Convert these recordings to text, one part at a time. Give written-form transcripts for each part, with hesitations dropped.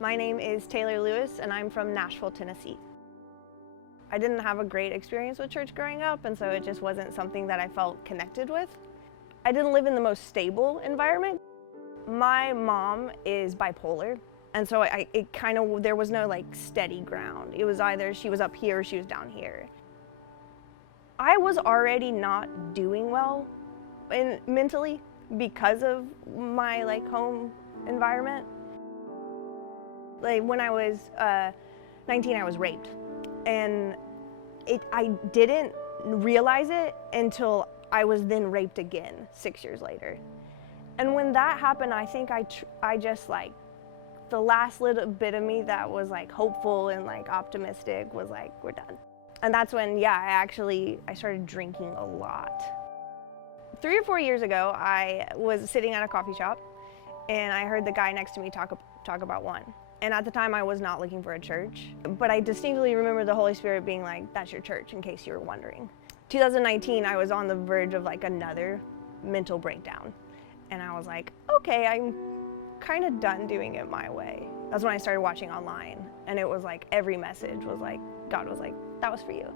My name is Taylor Lewis, and I'm from Nashville, Tennessee. I didn't have a great experience with church growing up, and so it just wasn't something that I felt connected with. I didn't live in the most stable environment. My mom is bipolar, and so there was no like steady ground. It was either she was up here or she was down here. I was already not doing well mentally because of my home environment. When I was 19, I was raped, and I didn't realize it until I was then raped again 6 years later. And when that happened, I think I just the last little bit of me that was hopeful and optimistic was we're done. And that's when, I started drinking a lot. 3 or 4 years ago, I was sitting at a coffee shop, and I heard the guy next to me talk about One. And at the time, I was not looking for a church, but I distinctly remember the Holy Spirit being like, that's your church, in case you were wondering. 2019, I was on the verge of another mental breakdown. And I was like, okay, I'm kind of done doing it my way. That's when I started watching online, and it was every message was God was like, that was for you.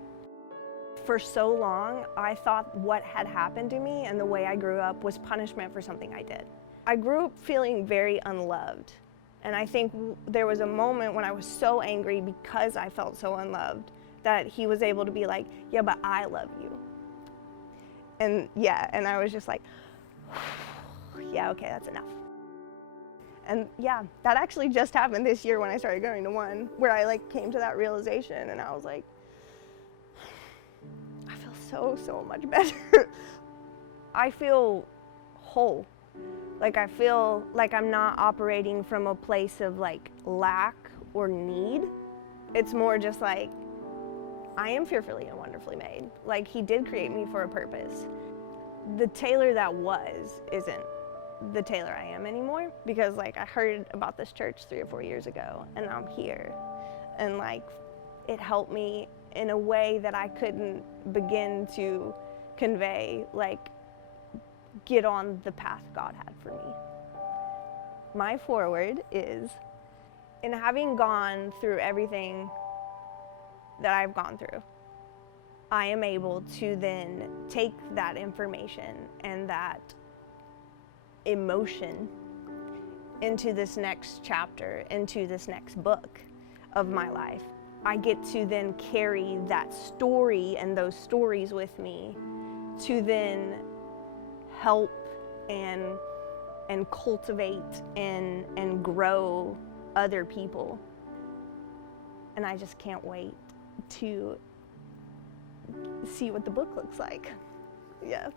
For so long, I thought what had happened to me and the way I grew up was punishment for something I did. I grew up feeling very unloved. And I think there was a moment when I was so angry because I felt so unloved that he was able to be like, yeah, but I love you. And I was just like, yeah, okay, that's enough. And that actually just happened this year when I started going to One, where I came to that realization, and I was like, I feel so much better. I feel whole. I feel like I'm not operating from a place of lack or need. It's more just I am fearfully and wonderfully made. He did create me for a purpose. The Taylor that was isn't the Taylor I am anymore, because I heard about this church 3 or 4 years ago, and I'm here. And it helped me in a way that I couldn't begin to convey, get on the path God had for me. My foreword is, in having gone through everything that I've gone through, I am able to then take that information and that emotion into this next chapter, into this next book of my life. I get to then carry that story and those stories with me to then help and cultivate and grow other people. And I just can't wait to see what the book looks like. Yeah.